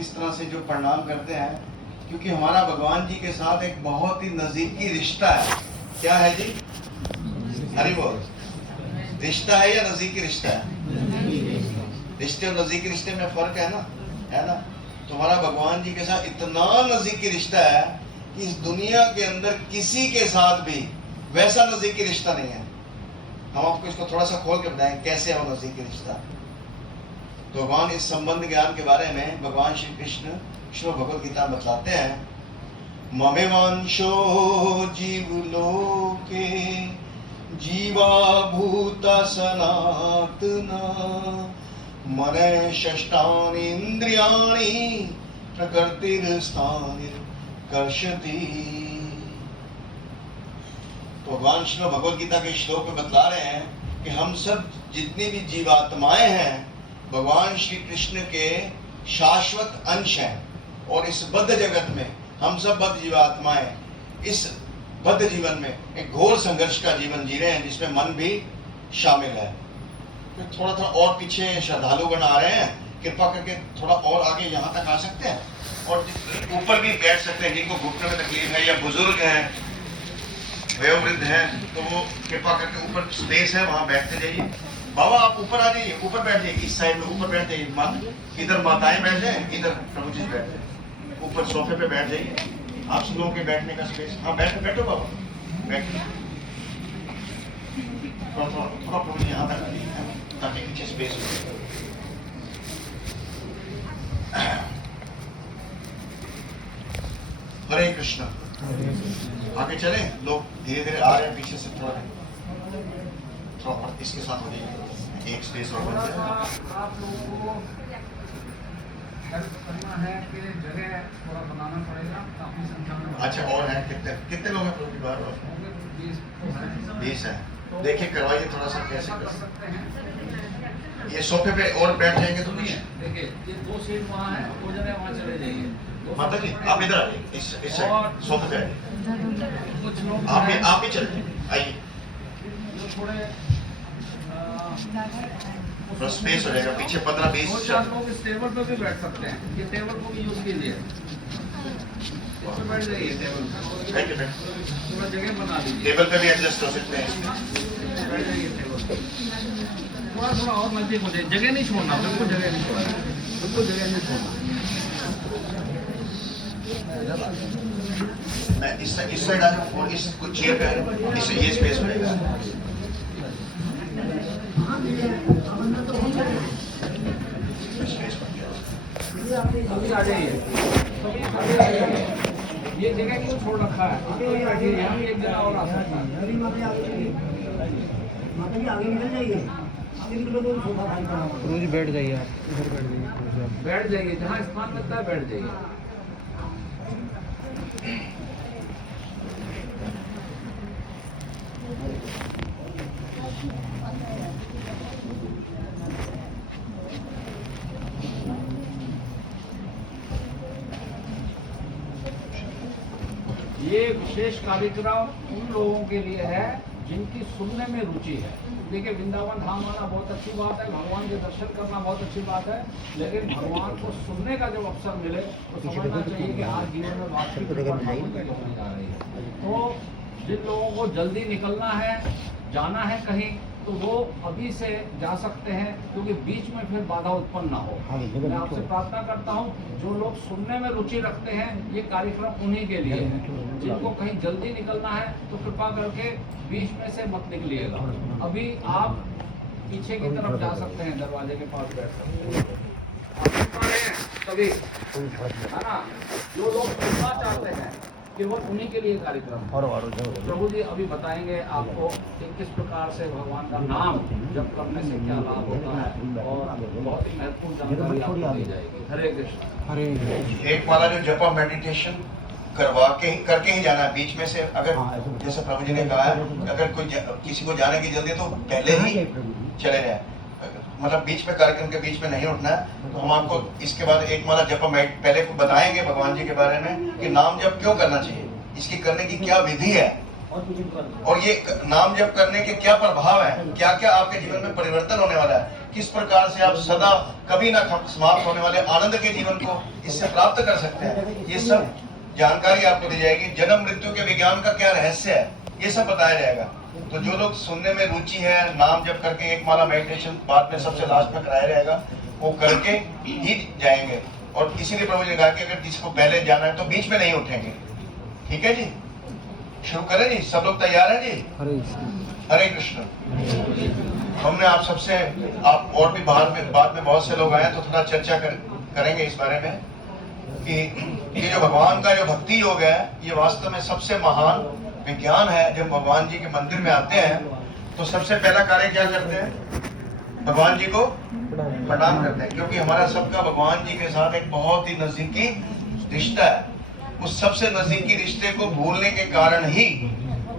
इस तरह से जो प्रणाम करते हैं, क्योंकि हमारा भगवान जी के साथ एक बहुत ही नजदीकी रिश्ता है। क्या है जी? हरि बोल। रिश्ता है या नजदीकी रिश्ता है? रिश्ते और नजदीकी रिश्ते में फर्क है ना? तो हमारा भगवान जी के साथ इतना नजदीकी रिश्ता है कि इस दुनिया के अंदर किसी के साथ भी वैसा नजदीकी रिश्ता नहीं है। हम आपको इसको थोड़ा सा खोल के बताएं कैसे है वो नजदीकी रिश्ता। तो भगवान इस संबंध ज्ञान के बारे में भगवान श्री कृष्ण श्रीमद् भगवद गीता में बताते हैं, ममेवांशो जीवलोके जीवा भूता सनातना मने षष्ठानि इंद्रियाणि प्रकृतिर्स्थानि कर्षति। तो भगवान श्रीमद् भगवद गीता के श्लोक में बतला रहे हैं कि हम सब जितनी भी जीवात्माएं हैं भगवान श्री कृष्ण के शाश्वत अंश हैं, और इस बद्ध जगत में हम सब बद्ध जीवात्माएं इस बद्ध जीवन में एक घोर संघर्ष का जीवन जी रहे हैं, जिसमें मन भी शामिल है। तो थोड़ा थोड़ा और पीछे श्रद्धालुगण आ रहे हैं, कृपा करके थोड़ा और आगे यहाँ तक आ सकते हैं, और ऊपर भी बैठ सकते हैं। जिनको घुटने में तकलीफ है या बुजुर्ग हैं, वयोवृद्ध हैं, तो वो कृपा करके ऊपर स्पेस है वहां बैठते जाइए। बाबा आप ऊपर आ जाइए, ऊपर बैठ जाइए, इस साइड में ऊपर बैठ जाइए। इधर माताएं बैठ जाए, इधर प्रभु जी बैठ जाए, ऊपर सोफे पे बैठ जाइए। आप सब लोगों के बैठने का स्पेस। हाँ बैठो बाबा, बैठो। थोड़ा प्रभु जी यहाँ तक आ जाइए ताकि पीछे स्पेस हो। हरे कृष्ण। आगे चले, लोग धीरे धीरे आ रहे हैं पीछे से। थोड़ा इसके साथ हो जाइए, एक स्पेस और बन जाए। आप लोगों को हेल्प करना है कि जगह थोड़ा बनाना पड़ेगा काफी संख्या में। अच्छा, और है कितने लोग हैं प्रभु जी बाहर? 20 है। देखिए करवाइए थोड़ा सा कैसे कर सकते हैं। ये सोफे पे और बैठ जाएंगे तो नहीं है। देखिए ये 2 सीट वहाँ है, 2 जने वहाँ चले जाइए। माता जी आप इधर आइए, इस साइड सोफे पे आइए। कुछ लोग आप ही चले आइए, थोड़े थोड़ा स्पेस हो जाएगा पीछे। 15-20 लोग इस टेबल पे भी बैठ सकते हैं। ये टेबल को भी यूज कीजिए, इस पे बैठ जाइए। टेबल पे थोड़ा जगह बना दीजिए। टेबल पे भी एडजस्ट हो सकते हैं। बैठ जाइए टेबल पे, थोड़ा और नजदीक हो जाए। जगह नहीं छोड़ना, बिल्कुल जगह नहीं छोड़ना, बिल्कुल जगह नहीं छोड़ना। मैं इस साइड आ जाऊँ और इस कुछ चेयर पे आ जाऊँ, इससे ये स्पेस मिलेगा। अभी आ जाइए, ये जगह क्यों छोड़ रखा है? अभी बैठिए, हम एक जगह और आ सकते हैं। रोज बैठ जाइए, आप इधर बैठ जाइए, बैठ जाइए, जहाँ स्थान मिलता है बैठ जाइए। ये विशेष कार्यक्रम उन लोगों के लिए है जिनकी सुनने में रुचि है। देखिए वृंदावन धाम आना बहुत अच्छी बात है, भगवान के दर्शन करना बहुत अच्छी बात है, लेकिन भगवान को सुनने का जब अवसर मिले तो समझना चाहिए कि आज जीवन में वास्तविक होने जा रही है। तो जिन लोगों को जल्दी निकलना है, जाना है कहीं, तो वो अभी से जा सकते हैं, क्योंकि बीच में फिर बाधा उत्पन्न ना हो। मैं आपसे प्रार्थना करता हूँ, जो लोग सुनने में रुचि रखते हैं, ये कार्यक्रम उन्हीं के लिए है। जिनको कहीं जल्दी निकलना है तो कृपा करके बीच में से मत निकलिएगा। अभी आप पीछे की तरफ जा सकते हैं, दरवाजे के पास बैठ सकते हैं। तभी है ना, जो लोग सुनना चाहते हैं केवल उन्हीं के लिए कार्यक्रम। प्रभु जी अभी बताएंगे आपको कि किस प्रकार से भगवान का नाम जप करने से क्या लाभ होता है, और बहुत ही महत्वपूर्ण जानकारी आपको दी जाएगी। हरे कृष्ण। हरे एक वाला जो जपा मेडिटेशन करके ही जाना है। बीच में से अगर जैसे प्रभु जी ने कहा है, अगर कोई किसी को जाने की जल्दी तो पहले ही चले जाए, मतलब बीच में कार्यक्रम के बीच में नहीं उठना है। तो हम आपको इसके बाद एक माला जप पहले बताएंगे भगवान जी के बारे में कि नाम जप क्यों करना चाहिए, इसकी करने की क्या विधि है, और ये नाम जप करने के क्या प्रभाव है, क्या क्या आपके जीवन में परिवर्तन होने वाला है। किस प्रकार से आप सदा कभी ना समाप्त होने वाले आनंद के जीवन को इससे प्राप्त कर सकते हैं, ये सब जानकारी आपको दी जाएगी। जन्म मृत्यु के विज्ञान का क्या रहस्य है, ये सब बताया जाएगा। तो जो लोग सुनने में रुचि है, नाम जप करके एक माला मेडिटेशन बाद में सबसे लास्ट में कराया जाएगा, वो करके ही जाएंगे। और इसीलिए प्रभु जी ने कहा कि अगर किसी को पहले जाना है तो बीच में नहीं उठेंगे। ठीक है जी, शुरू करें जी, सब लोग तैयार हैं जी? हरे कृष्ण। हमने आप सबसे, आप और भी बाहर में बाद में बहुत से लोग आए तो थोड़ा चर्चा करेंगे इस बारे में कि ये जो भगवान का जो भक्ति योग है, ये वास्तव में सबसे महान विज्ञान है। जब भगवान जी के मंदिर में आते हैं तो सबसे पहला कार्य क्या करते हैं? भगवान जी को प्रणाम करते हैं, क्योंकि हमारा सबका भगवान जी के साथ एक बहुत ही नजदीकी रिश्ता है। उस सबसे नजदीकी रिश्ते को भूलने के कारण ही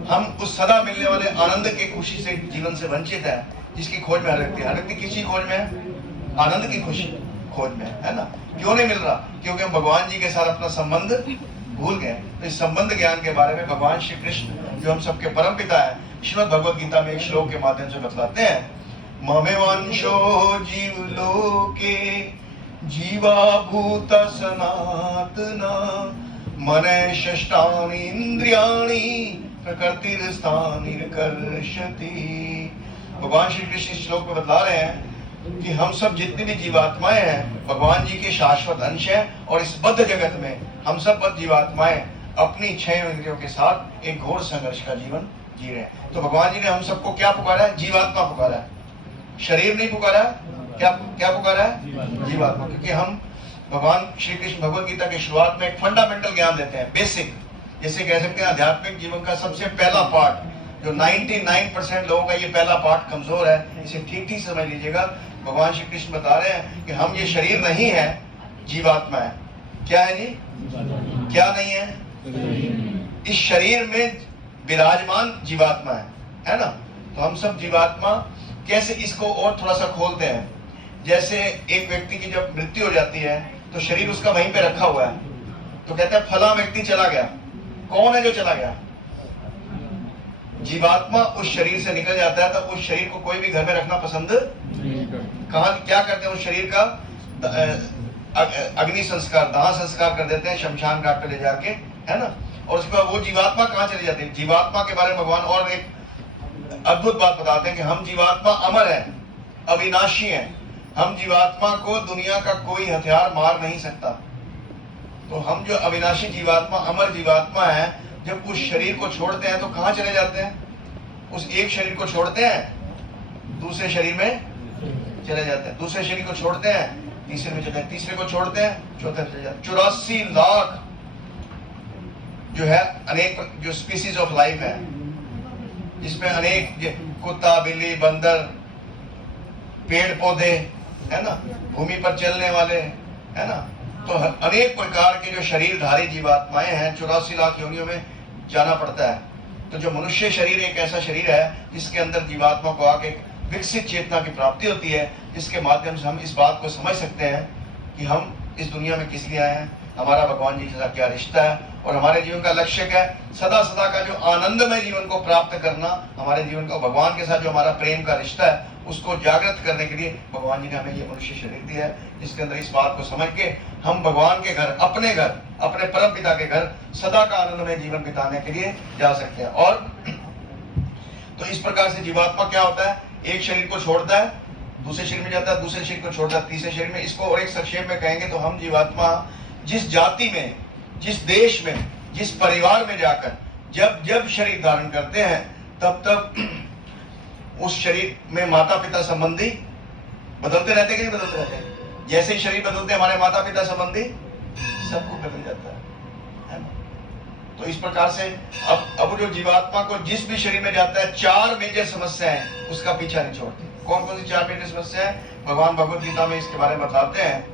हम उस सदा मिलने वाले आनंद की खुशी से जीवन से वंचित है, जिसकी खोज में हर व्यक्ति, हर व्यक्ति किसी खोज में है? आनंद की खुशी खोज में है ना। क्यों नहीं मिल रहा? क्योंकि हम भगवान जी के साथ अपना संबंध भूल गए। तो इस संबंध ज्ञान के बारे में भगवान श्री कृष्ण जो हम सबके परम पिता है, श्रीमद् भगवद गीता में एक श्लोक के माध्यम से बतलाते हैं, ममेवांशो जीव लोके जीवा भूत सनातना मने षष्ठानि इंद्रियाणि प्रकृतिर्स्थानिर्कर्षति। भगवान श्री कृष्ण इस श्लोक में बतला रहे हैं कि हम सब जितनी भी जीवात्माएं हैं भगवान जी के शाश्वत अंश हैं, और इस बद्ध जगत में हम सब बद्ध जीवात्माएं अपनी 6 इंद्रियों के साथ एक घोर संघर्ष का जीवन जी रहे हैं। तो भगवान जी ने हम सबको क्या पुकारा है? जीवात्मा पुकारा है, शरीर नहीं पुकारा। क्या पुकारा है? जीवात्मा। क्योंकि हम भगवान श्री कृष्ण भगवद गीता की शुरुआत में एक फंडामेंटल ज्ञान देते हैं, बेसिक, जैसे कह सकते हैं आध्यात्मिक जीवन का सबसे पहला पार्ट, जो 99% लोगों का ये पहला पार्ट कमजोर है, इसे ठीक ठीक समझ लीजिएगा। भगवान श्री कृष्ण बता रहे हैं कि हम ये शरीर नहीं है, जीवात्मा है। क्या है जी? क्या नहीं है? इस शरीर में विराजमान जीवात्मा है ना। तो हम सब जीवात्मा कैसे इसको और थोड़ा सा खोलते हैं। जैसे एक व्यक्ति की जब मृत्यु हो जाती है तो शरीर उसका वहीं पे रखा हुआ है, तो कहते हैं फला व्यक्ति चला गया। कौन है जो चला गया? जीवात्मा उस शरीर से निकल जाता है, तो उस शरीर को कोई भी घर में रखना पसंद कहाँ, क्या करते हैं? उस शरीर का अग्नि संस्कार, दाह संस्कार कर देते हैं शमशान घाट पे ले जाके, है ना। और उसके बाद वो जीवात्मा कहाँ चली जाती है? जीवात्मा के बारे में भगवान और एक अद्भुत बात बताते हैं कि हम जीवात्मा अमर है, अविनाशी है। हम जीवात्मा को दुनिया का कोई हथियार मार नहीं सकता। तो हम जो अविनाशी जीवात्मा, अमर जीवात्मा है, जब उस शरीर को छोड़ते हैं तो कहाँ चले जाते हैं? उस एक शरीर को छोड़ते हैं, दूसरे शरीर में चले जाते हैं, दूसरे शरीर को छोड़ते हैं, तीसरे में चले जाते हैं, तीसरे को छोड़ते हैं, चौथे चले जाते हैं। 84 लाख जो है अनेक जो स्पीसीज ऑफ लाइफ है, जिसमें अनेक कुत्ता, बिल्ली, बंदर, पेड़ पौधे, है ना, भूमि पर चलने वाले, है ना। तो अनेक प्रकार के जो शरीरधारी जीवात्माएं हैं, 84 लाख योनियों में जाना पड़ता है। तो जो मनुष्य शरीर एक ऐसा शरीर है जिसके अंदर जीवात्मा को आके विकसित चेतना की प्राप्ति होती है, जिसके माध्यम से हम इस बात को समझ सकते हैं कि हम इस दुनिया में किस लिए आए हैं, हमारा भगवान जी के साथ क्या रिश्ता है, और हमारे जीवन का लक्ष्य क्या है। सदा सदा का जो आनंदमय जीवन को प्राप्त करना, हमारे जीवन का भगवान के साथ जो हमारा प्रेम का रिश्ता है उसको जागृत करने के लिए भगवान जी ने हमें ये मनुष्य शरीर दिया है, जिसके अंदर इस बात को समझ के हम भगवान के घर, अपने परम पिता के घर सदा का आनंदमय जीवन बिताने के लिए जा सकते हैं। और तो इस प्रकार से जीवात्मा क्या होता है? एक शरीर को छोड़ता है, दूसरे शरीर में जाता है, दूसरे शरीर को छोड़ता है, तीसरे शरीर में। इसको और एक संक्षेप में कहेंगे तो हम जीवात्मा जिस जाति में, जिस देश में, जिस परिवार में जाकर जब जब शरीर धारण करते हैं, तब तब उस शरीर में माता पिता संबंधी बदलते रहते कि नहीं बदलते रहते? जैसे ही शरीर बदलते हमारे माता पिता संबंधी सबको बदल जाता है ना। तो इस प्रकार से अब जो जीवात्मा को जिस भी शरीर में जाता है, 4 मेजर समस्याएं उसका पीछा नहीं छोड़ती। कौन कौन सी 4 मेजर समस्याएं? भगवान भगवद गीता में इसके बारे में बताते हैं।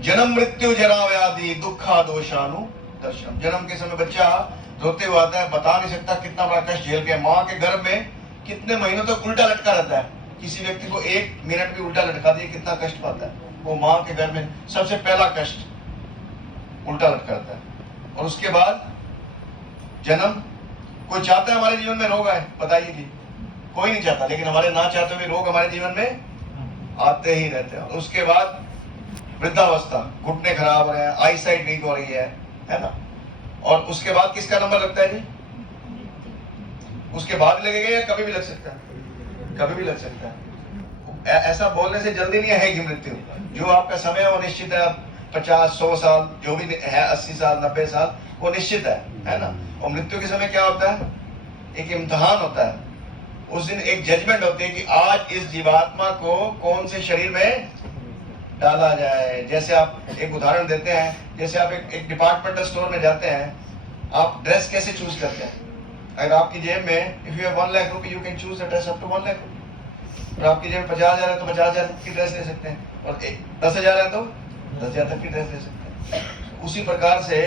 जन्म मृत्यु जरा व्याधि दुखा दोषानु दर्शन। जन्म के समय बच्चा रोते हुए आता है, बता नहीं सकता कितना बड़ा कष्ट झेल के। माँ के गर्भ में कितने महीनों तक उल्टा लटका रहता है। किसी व्यक्ति को 1 मिनट भी उल्टा लटका दिए कितना कष्ट पाता है वो। माँ के गर्भ में सबसे पहला कष्ट उल्टा लटका रहता है। और उसके बाद जन्म। कोई चाहता है हमारे जीवन में रोग आए? बताइए जी, कोई नहीं चाहता। लेकिन हमारे ना चाहते हुए रोग हमारे जीवन में आते ही रहते हैं। उसके बाद वृद्धावस्था, घुटने खराब हो रहे हैं, आई साइट वीक हो रही है ना। और उसके बाद किसका नंबर लगता है जी? उसके बाद लगेगा या कभी भी लग सकता है? कभी भी लग सकता है। ऐसा बोलने से जल्दी नहीं है कि मृत्यु, जो आपका समय है वो निश्चित है। 50, 100 साल जो भी है, 80 साल, 90 साल, वो निश्चित है ना। और मृत्यु के समय क्या होता है? एक इम्तिहान होता है। उस दिन एक जजमेंट होती है कि आज इस जीवात्मा को कौन से शरीर में डाला जाए। जैसे आप एक उदाहरण देते हैं, जैसे आप एक डिपार्टमेंटल स्टोर में जाते हैं, आप ड्रेस कैसे चूज करते हैं? अगर आपकी जेब में if you have 1 lakh rupee, you can choose a dress up to 1 lakh rupee. और आपकी जेब में 50,000 है तो 50,000 की ड्रेस ले सकते हैं, और 10,000 है तो 10,000 तक की ड्रेस ले सकते हैं। उसी प्रकार से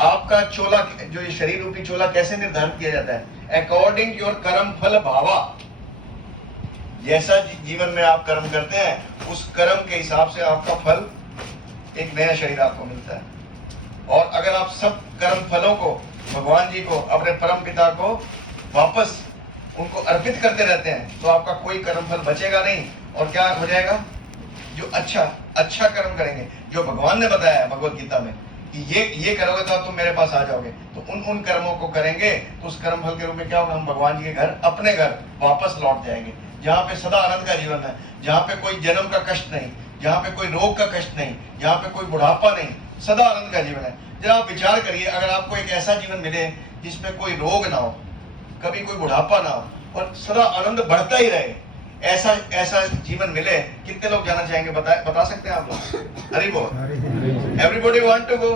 आपका चोला, जो ये शरीर रूपी चोला, कैसे निर्धारित किया जाता है? अकॉर्डिंग योर कर्म फल भावा। जैसा जीवन में आप कर्म करते हैं, उस कर्म के हिसाब से आपका फल, एक नया शरीर आपको मिलता है। और अगर आप सब कर्म फलों को भगवान जी को, अपने परम पिता को वापस उनको अर्पित करते रहते हैं, तो आपका कोई कर्म फल बचेगा नहीं। और क्या हो जाएगा? जो अच्छा कर्म करेंगे, जो भगवान ने बताया है भगवत गीता में कि ये करोगे तो तुम मेरे पास आ जाओगे, तो उन कर्मों को करेंगे तो उस कर्म फल के रूप में क्या होगा? हम भगवान जी के घर, अपने घर वापस लौट जाएंगे, जहाँ पे सदा आनंद का जीवन है, जहाँ पे कोई जन्म का कष्ट नहीं, जहाँ पे कोई रोग का कष्ट नहीं, जहाँ पे कोई बुढ़ापा नहीं, सदा आनंद का जीवन है। जरा आप विचार करिए, अगर आपको एक ऐसा जीवन मिले जिसमें कोई रोग ना हो, कभी कोई बुढ़ापा ना हो, और सदा आनंद बढ़ता ही रहे, ऐसा जीवन मिले, कितने लोग जाना चाहेंगे? बता सकते हैं आप लोग? हरि बोल। Everybody want to go.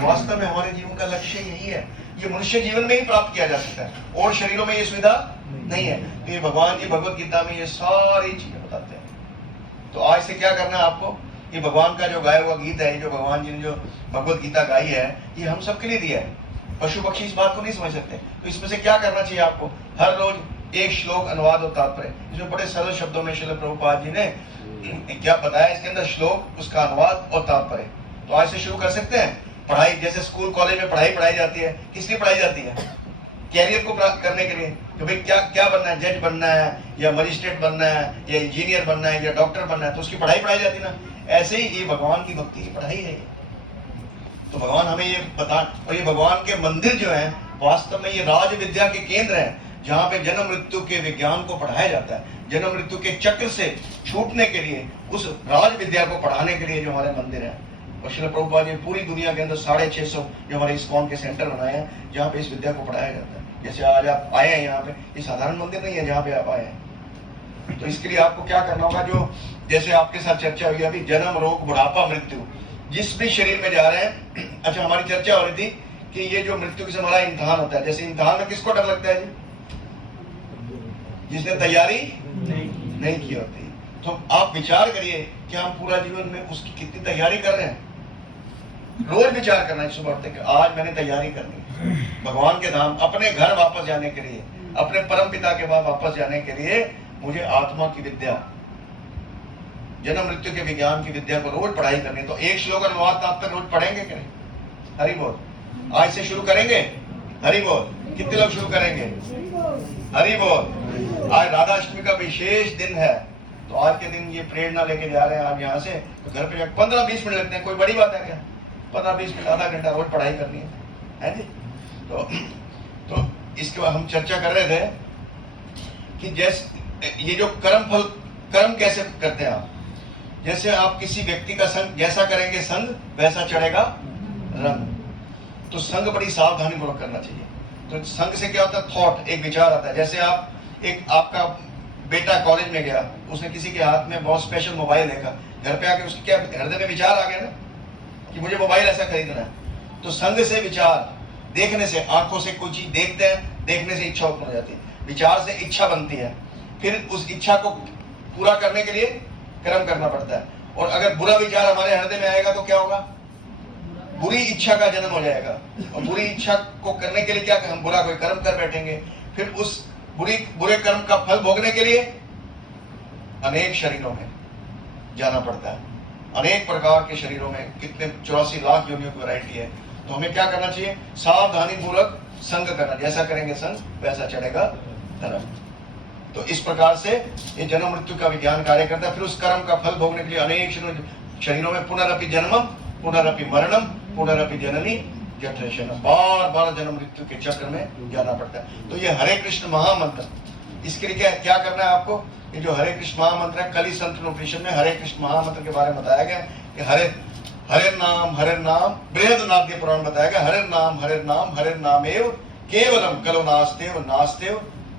वास्तव में हमारे जीवन का लक्ष्य यही है। ये मनुष्य जीवन में ही प्राप्त किया जा सकता है, और शरीरों में ये सुविधा नहीं है। तो ये भगवान जी भगवत गीता में ये सारी चीजें बताते हैं। तो आज से क्या करना है आपको? ये भगवान का जो गाया हुआ गीत है, जो भगवान जी ने जो भगवत गीता गाई है, ये हम सबके लिए दिया है। पशु पक्षी इस बात को नहीं समझ सकते। तो इसमें से क्या करना चाहिए आपको? हर रोज एक श्लोक, अनुवाद और तात्पर्य। इसमें बड़े सरल शब्दों में श्रील प्रभुपाद जी ने क्या बताया, इसके अंदर श्लोक, उसका अनुवाद और तात्पर्य। तो आज से शुरू कर सकते हैं पढ़ाई। जैसे स्कूल कॉलेज में पढ़ाई जाती है, किस लिए पढ़ाई जाती है? कैरियर को प्राप्त करने के लिए, कि भाई क्या बनना है? जज बनना है, या मजिस्ट्रेट बनना है, या इंजीनियर बनना है, या डॉक्टर बनना है, तो उसकी पढ़ाई जाती है ना। ऐसे ही ये भगवान की भक्ति की पढ़ाई है। तो भगवान हमें ये बता, और ये भगवान के मंदिर जो है, वास्तव में ये राज विद्या के केंद्र है, जहाँ पे जन्म मृत्यु के विज्ञान को पढ़ाया जाता है। जन्म मृत्यु के चक्र से छूटने के लिए, उस राज विद्या को पढ़ाने के लिए जो हमारे मंदिर है। और श्रील प्रभुपाद जी पूरी दुनिया के अंदर 650 जो हमारे इस्कॉन के सेंटर बनाए हैं, जहाँ पे इस विद्या को पढ़ाया जाता है। जैसे आज आप आए हैं यहाँ पे, ये साधारण मंदिर नहीं है जहाँ पे आप आए हैं। तो इसके लिए आपको क्या करना होगा? जो जैसे आपके साथ चर्चा हुई अभी, जन्म, रोग, बुढ़ापा, मृत्यु, जिस भी शरीर में जा रहे हैं। अच्छा, हमारी चर्चा हो रही थी कि ये जो मृत्यु के समय हमारा इम्तिहान होता है, जैसे इम्तिहान में किसको डर लगता है जी? जिसने तैयारी नहीं की होती। तो आप विचार करिए कि हम पूरा जीवन में उसकी कितनी तैयारी कर रहे हैं। रोज विचार करना है सुबह उठते कि आज मैंने तैयारी करनी है भगवान के धाम, अपने घर वापस जाने के लिए, अपने परम पिता के पास वापस जाने के लिए। मुझे आत्मा की विद्या, जन्म मृत्यु के विज्ञान की विद्या को रोज पढ़ाई करनी। तो एक श्लोक अनुवाद तात्पर्य रोज पढ़ेंगे कि नहीं? हरि बोल। आज से शुरू करेंगे? हरि बोल। कितने लोग शुरू करेंगे? हरि बोल। आज राधाष्टमी का विशेष दिन है, तो आज के दिन ये प्रेरणा लेके जा रहे हैं आप यहाँ से। तो घर पे 15-20 मिनट लगते हैं, कोई बड़ी बात है क्या? 15-20 मिनट, आधा घंटा रोज पढ़ाई करनी है जी। तो इसके बाद हम चर्चा कर रहे थे कि जैसे ये जो कर्म कैसे करते हैं आप? जैसे आप किसी व्यक्ति का संग जैसा करेंगे संग, वैसा चढ़ेगा रंग। तो संग बड़ी सावधानी पूर्वक करना चाहिए। तो संग से क्या होता है? थॉट, एक विचार आता है। जैसे आपका बेटा कॉलेज में गया, उसने किसी के हाथ में बहुत स्पेशल मोबाइल देखा, घर पे आके उसके क्या हृदय में विचार आ गया ना कि मुझे मोबाइल ऐसा खरीदना है। तो संग से विचार, देखने से, आंखों से कोई चीज देखते हैं, देखने से इच्छा उत्पन्न हो जाती है, विचार से इच्छा बनती है, फिर उस इच्छा को पूरा करने के लिए कर्म करना पड़ता है। और अगर बुरा विचार हमारे हृदय में आएगा तो क्या होगा? बुरी इच्छा का जन्म हो जाएगा। और बुरी इच्छा को करने के लिए क्या, हम बुरा कोई कर्म कर बैठेंगे, फिर उस बुरे कर्म का फल भोगने के लिए अनेक शरीरों में जाना पड़ता है। अनेक प्रकार के शरीरों में, कितने 84 लाख योनियों की वैरायटी है। तो हमें क्या करना चाहिए? सावधानी पूर्वक संग करना। जैसा करेंगे संग, वैसा चढ़ेगा धर्म। तो इस प्रकार से ये जन्म मृत्यु का विज्ञान कार्य करता है। फिर उस कर्म का फल भोगने के लिए अनेक शरीरों में पुनरपि जन्मम पुनरपि मरणम पुनरपि जननी जठरेशनम, बार बार जन्म मृत्यु के चक्र में जाना पड़ता है। तो ये हरे कृष्ण महामंत्र, इसके लिए क्या करना है आपको? ये जो हरे कृष्ण महामंत्र है, कली संत उपनिषद में हरे कृष्ण महामंत्र के बारे में बताया गया कि हरे नाम बृहद नाट्य पुराण बताया गया, हरे नाम एव केवलम कलो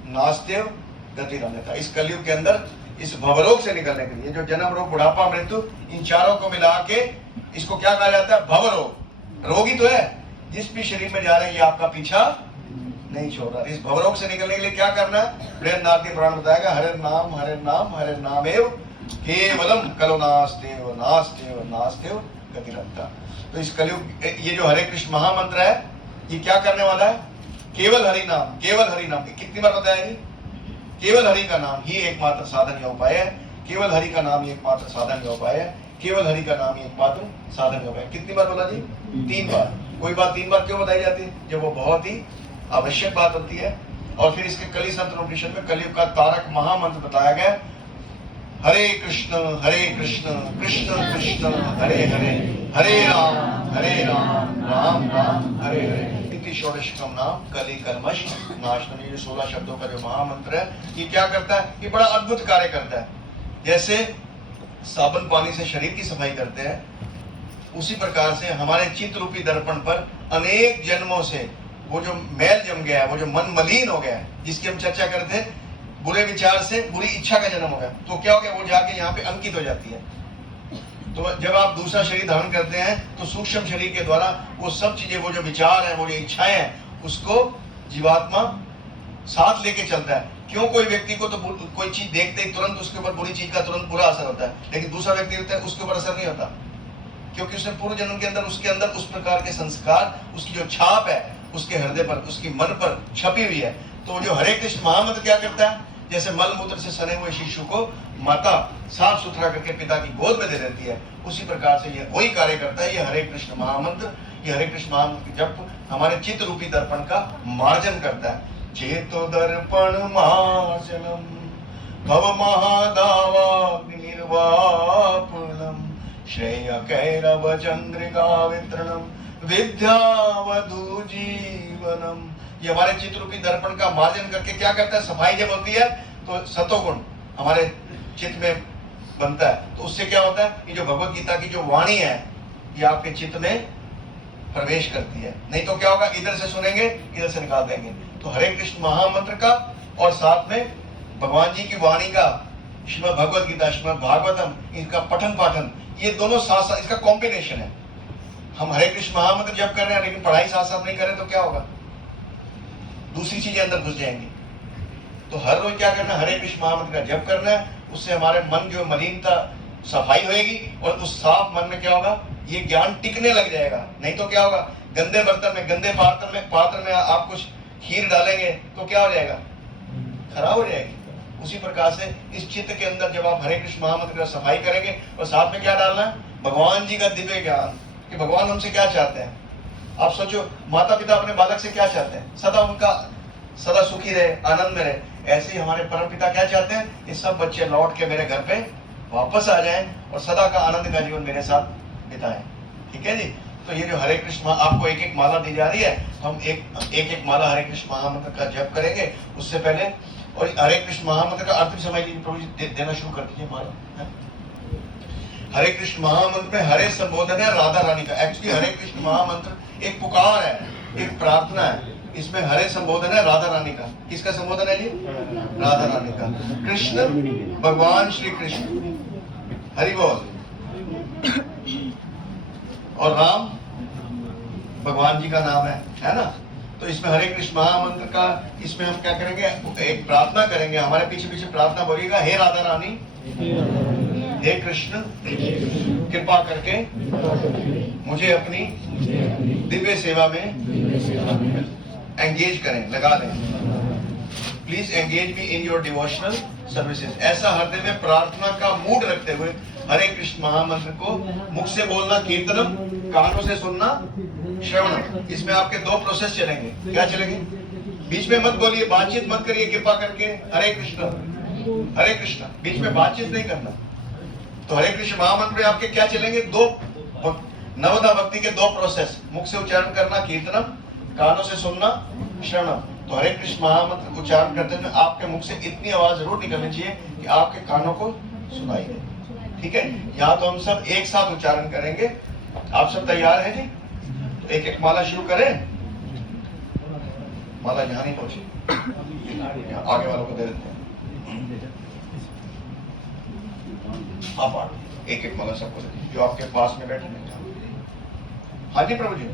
नास्तेव गति अन्यथा। इस कलयुग के अंदर इस भवरोग से निकलने के लिए, जो जन्म रोग बुढ़ापा मृत्यु इन चारों को मिला के इसको क्या कहा जाता है? भवरोग। रोगी तो है, जिस भी शरीर में जा रहे हैं ये आपका पीछा नहीं छोड़ रहा। इस भवरोग से निकलने के लिए क्या करना है? बृहद नाट्य पुराण बताएगा, हरे नाम एव केवलम कलो नास्तेव गति अन्यथा। तो इस कलयुग ये जो हरे कृष्ण महामंत्र है ये क्या करने वाला है? केवल हरि नाम, कितनी बार बताया जी? केवल हरि का नाम ही एकमात्र साधन या उपाय है, केवल हरि का नाम ही एकमात्र साधन या उपाय है, केवल हरि का नाम ही एकमात्र साधन या उपाय है। कितनी बार बोला जी? 3 बार। कोई बात 3 बार क्यों बताई जाती है? जब वो बहुत ही आवश्यक बात होती है। और फिर इसके कली संत उपनिषद में कलयुग का तारक महामंत्र बताया गया, हरे कृष्ण कृष्ण कृष्ण हरे हरे, हरे राम राम राम हरे हरे, षोडशकम नाम कली कल्मष नाशनम। ये 16 शब्दों का जो महामंत्र है ये क्या करता है? ये बड़ा अद्भुत कार्य करता है। जैसे साबुन पानी से शरीर की सफाई करते हैं, उसी प्रकार से हमारे चित्त रूपी दर्पण पर अनेक जन्मों से वो जो मैल जम गया है, वो जो मन मलिन हो गया है, जिसकी हम चर्चा करते हैं, बुरे विचार से बुरी इच्छा का जन्म हो गया, तो क्या हो गया? वो जाके यहाँ पे अंकित हो जाती है। तो जब आप दूसरा शरीर धारण करते हैं तो सूक्ष्म शरीर के द्वारा वो सब चीजें, वो जो विचार है, वो जो इच्छाएं हैं, उसको जीवात्मा साथ लेके चलता है। क्यों? कोई व्यक्ति को तो कोई चीज देखते ही तुरंत उसके ऊपर बुरी चीज का तुरंत बुरा असर होता है, लेकिन दूसरा व्यक्ति होता है उसके ऊपर असर नहीं होता, क्योंकि उसने पूर्व जन्म के अंदर उसके अंदर उस प्रकार के संस्कार, उसकी जो छाप है उसके हृदय पर, उसकी मन पर छपी हुई है। तो जो हरे कृष्ण महामंत्र क्या करता है? जैसे मल मूत्र से सने हुए शिशु को माता साफ सुथरा करके पिता की गोद में दे देती है, उसी प्रकार से ये वही कार्य करता है ये हरे कृष्ण महामंत्र। ये हरे कृष्ण महामंत्र जब हमारे चित्त रूपी दर्पण का मार्जन करता है, चेतो दर्पण मार्जनम भव महादावाग्नि निर्वापणम श्रेय कैरव चंद्रिका वितरणम विद्यावधु जीवनम। ये हमारे चित्त रूपी दर्पण का मार्जन करके क्या करता है? सफाई जब होती है तो सतोगुण हमारे चित्त में बनता है, तो उससे क्या होता है? ये जो भगवत गीता की जो वाणी है ये आपके चित्त में प्रवेश करती है। नहीं तो क्या होगा? इधर से सुनेंगे, इधर से निकाल देंगे। तो हरे कृष्ण महामंत्र का और साथ में भगवान जी की वाणी का, श्रीमद् भगवत गीता, श्रीमद् भागवतम, इनका पठन पाठन, ये दोनों साथ साथ इसका कॉम्बिनेशन है। हम हरे कृष्ण महामंत्र जप कर रहे हैं लेकिन पढ़ाई साथ साथ नहीं करें तो क्या होगा? दूसरी चीजें अंदर घुस जाएंगी। तो हर रोज क्या करना? हरे कृष्ण महामंत्र का जप करना है, उससे हमारे मन जो मलिनता सफाई होएगी और उस साफ मन में क्या होगा? ये ज्ञान टिकने लग जाएगा। नहीं तो क्या होगा? गंदे बर्तन में, गंदे पात्र में आप कुछ खीर डालेंगे तो क्या हो जाएगा? खराब हो जाएगी। उसी प्रकार से इस चित्त के अंदर जब आप हरे कृष्ण महामंत्र का सफाई करेंगे और साथ में क्या डालना है? भगवान जी का दिव्य ज्ञान, कि भगवान हमसे क्या चाहते हैं। आप सोचो, माता पिता अपने बालक से क्या चाहते हैं? सदा सुखी रहे, आनंद में रहे। ऐसे ही हमारे परम पिता क्या चाहते हैं? ये सब बच्चे लौट के मेरे घर पे वापस आ जाएं और सदा का आनंद का जीवन मेरे साथ बिताएं। ठीक है जी। तो ये जो हरे कृष्ण, आपको एक एक माला दी जा रही है, तो हम एक माला हरे कृष्ण महामंत्र का जप करेंगे। उससे पहले और हरे कृष्ण महामंत्र का अर्थ भी समझ लीजिए, प्रभु जी देना शुरू कर दीजिए माला। हरे कृष्ण महामंत्र में हरे संबोधन है राधा रानी का। एक्चुअली हरे कृष्ण महामंत्र एक पुकार है, एक प्रार्थना है। इसमें हरे संबोधन है राधा रानी का। किसका संबोधन है जी? राधा रानी का। कृष्ण भगवान श्री कृष्ण, हरि बोल। और राम भगवान जी का नाम है ना। तो इसमें हरे कृष्ण महामंत्र का, इसमें हम क्या करेंगे? एक प्रार्थना करेंगे। हमारे पीछे पीछे प्रार्थना बोलिएगा, हे राधा रानी, हे कृष्ण, कृपा करके मुझे अपनी दिव्य सेवा में एंगेज करें, लगा दें। Please engage me in your devotional services. ऐसा हृदय में प्रार्थना का मूड रखते हुए हरे कृष्ण महामंत्र को मुख से बोलना कीर्तनम, कानों से सुनना श्रवणम। इसमें आपके 2 प्रोसेस चलेंगे। क्या चलेंगे? बीच में मत बोलिए, बातचीत मत करिए, कृपा करके हरे कृष्ण हरे कृष्ण, बीच में बातचीत नहीं करना। तो हरे कृष्ण महामंत्र में आपके क्या चलेंगे? नवदा भक्ति के 2 प्रोसेस, मुख से उच्चारण करना कीर्तनम, कानों से सुनना श्रवणम। तो हरे कृष्ण महामंत्र उच्चारण करते हुए आपके मुख से इतनी आवाज जरूर निकलनी चाहिए कि आपके कानों को सुनाई दे। ठीक है, यहाँ तो हम सब एक साथ उच्चारण करेंगे। आप सब तैयार हैं जी? तो एक एक माला शुरू करें। माला यहाँ नहीं पहुंची, आगे वालों को दे देते हैं। आप आगे एक एक माला सबको दे दीजिए, जो आपके पास में बैठे हैं। हाँ जी प्रभु जी।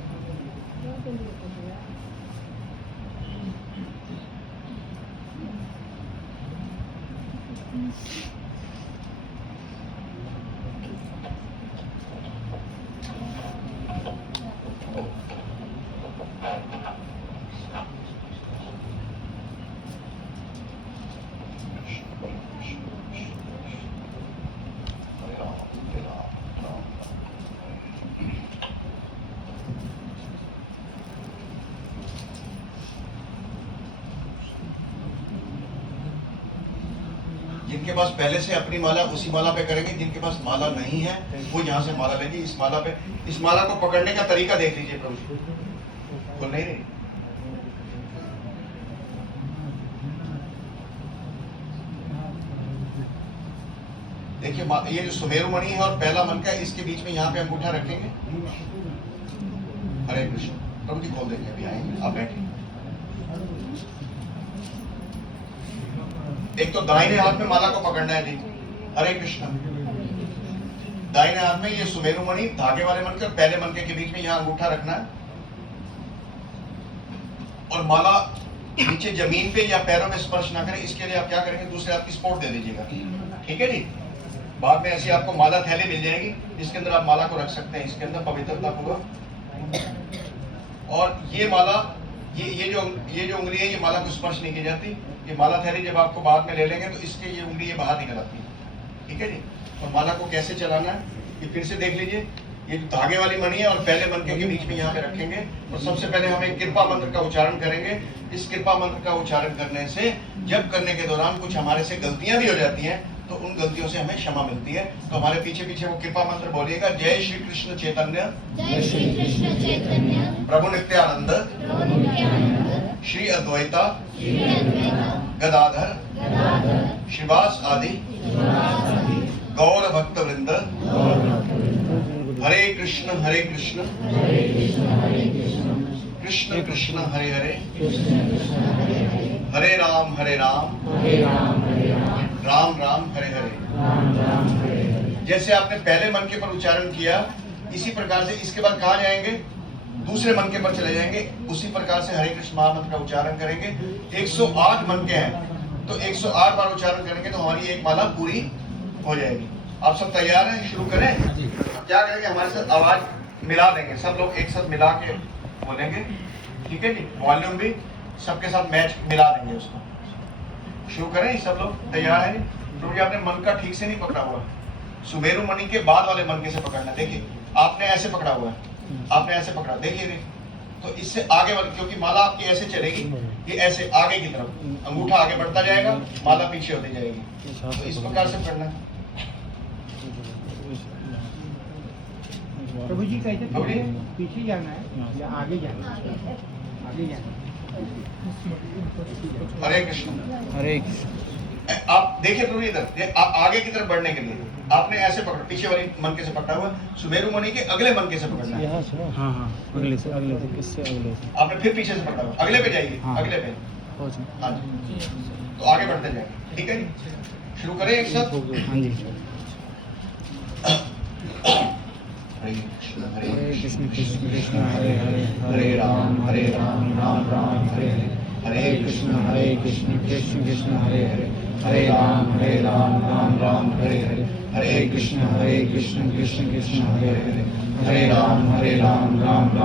जिनके पास पहले से अपनी माला उसी माला पे करेंगे, जिनके पास माला नहीं है वो यहाँ से माला लेंगे। इस माला पे, इस माला को पकड़ने का तरीका देख लीजिए प्रभु। खुल नहीं रही। देखिए ये जो सुमेरु मणि है और पहला मन का है, इसके बीच में यहाँ पे अंगूठा रखेंगे। हरे कृष्ण। प्रभु जी खोल देंगे, अभी आएंगे, आप बैठिए। एक तो दाहिने हाथ में माला को पकड़ना है जी। हरे कृष्ण। दाहिने हाथ में ये सुमेरु मणि धागे वाले मनके और पहले मनके के बीच में यहाँ अंगूठा रखना है और माला नीचे जमीन पे या पैरों में स्पर्श ना करे। इसके लिए आप क्या करेंगे? दूसरे हाथ की सपोर्ट दे दीजिएगा। ठीक है जी। बाद में ऐसी आपको माला थैली मिल जाएगी, इसके अंदर आप माला को रख सकते हैं। इसके अंदर पवित्रता पूर्वक। और ये माला, ये जो उंगली है, ये माला को स्पर्श नहीं की जाती। ये माला थैली जब आपको बाद में ले लेंगे तो इसके ये उंगली ये बाहर निकल आती है। ठीक है जी। और माला को कैसे चलाना है ये फिर से देख लीजिए। ये जो धागे वाली मणि है और पहले मनके के बीच में यहाँ पे रखेंगे और सबसे पहले हम एक कृपा मंत्र का उच्चारण करेंगे। इस कृपा मंत्र का उच्चारण करने से, जब करने के दौरान कुछ हमारे से गलतियां भी हो जाती हैं तो उन गलतियों से हमें क्षमा मिलती है। तो हमारे पीछे पीछे वो कृपा मंत्र बोलिएगा। जय श्री कृष्ण चैतन्य, जय श्री कृष्ण चैतन्य, प्रभु नित्यानंद, प्रभु नित्यानंद, श्री अद्वैता श्री अद्वैता, गदाधर गदाधर, श्रीवास आदि श्रीवासादि, गौर भक्त वृंद, गौर भक्तवृंद, हरे कृष्ण हरे कृष्ण, हरे कृष्ण कृष्ण कृष्ण हरे हरे, कृष्ण कृष्ण हरे हरे, हरे राम हरे राम, हरे राम, राम राम हरे हरे। राम राम हरे हरे। जैसे आपने पहले मनके पर उच्चारण किया, इसी प्रकार से इसके बाद कहाँ जाएंगे? दूसरे मनके पर चले जाएंगे। उसी प्रकार से हरे कृष्ण महामंत्र का उच्चारण करेंगे। 108 मनके हैं, तो 108 बार उच्चारण करेंगे तो हमारी एक माला पूरी हो जाएगी। आप सब तैयार हैं? शुरू करें। क्या करेंगे? हमारे साथ आवाज मिला देंगे, सब लोग एक साथ मिला के बोलेंगे। ठीक है जी। वॉल्यूम भी सबके साथ मैच मिला देंगे उसको। शुरू करें। सब लोग तैयार हैं? तो ये आपने मन का ठीक से नहीं पकड़ा हुआ। सुमेरु मणि के बाद वाले मनके से पकड़ना। देखिए आपने ऐसे पकड़ा हुआ है, आपने ऐसे पकड़ा। देखिए तो इससे आगे वाले, क्योंकि माला आपकी ऐसे चलेगी, ये ऐसे आगे की तरफ, अंगूठा आगे बढ़ता जाएगा, माला पीछे होती जाएगी। तो इस प्रकार से पकड़ना है। प्रभु जी कहते प्रभु जी? पीछे जाना है या आगे जाना है? आगे जाना है। हरे कृष्ण। हरे कृष्ण। आप देखिए प्रभु इधर, आगे की तरफ बढ़ने के लिए आपने ऐसे पकड़ा, पीछे वाली मनके से पकड़ा हुआ। सुमेरु मणि के अगले मनके से पकड़ना है। यहाँ से? हाँ हाँ, अगले से, इससे अगले से। आपने फिर पीछे से पकड़ा हुआ, अगले पे जाइए। हाँ। अगले पे। पहुँच गए। हाँ जी। तो आगे बढ़ते जाएंगे। ठीक है जी। शुरू करें एक साथ। हाँ जी। हरे कृष्ण हरे कृष्ण कृष्ण कृष्ण हरे हरे, हरे राम राम राम हरे हरे, हरे कृष्ण कृष्ण कृष्ण हरे हरे, हरे राम राम हरे हरे, हरे कृष्ण कृष्ण कृष्ण हरे हरे, हरे राम राम राम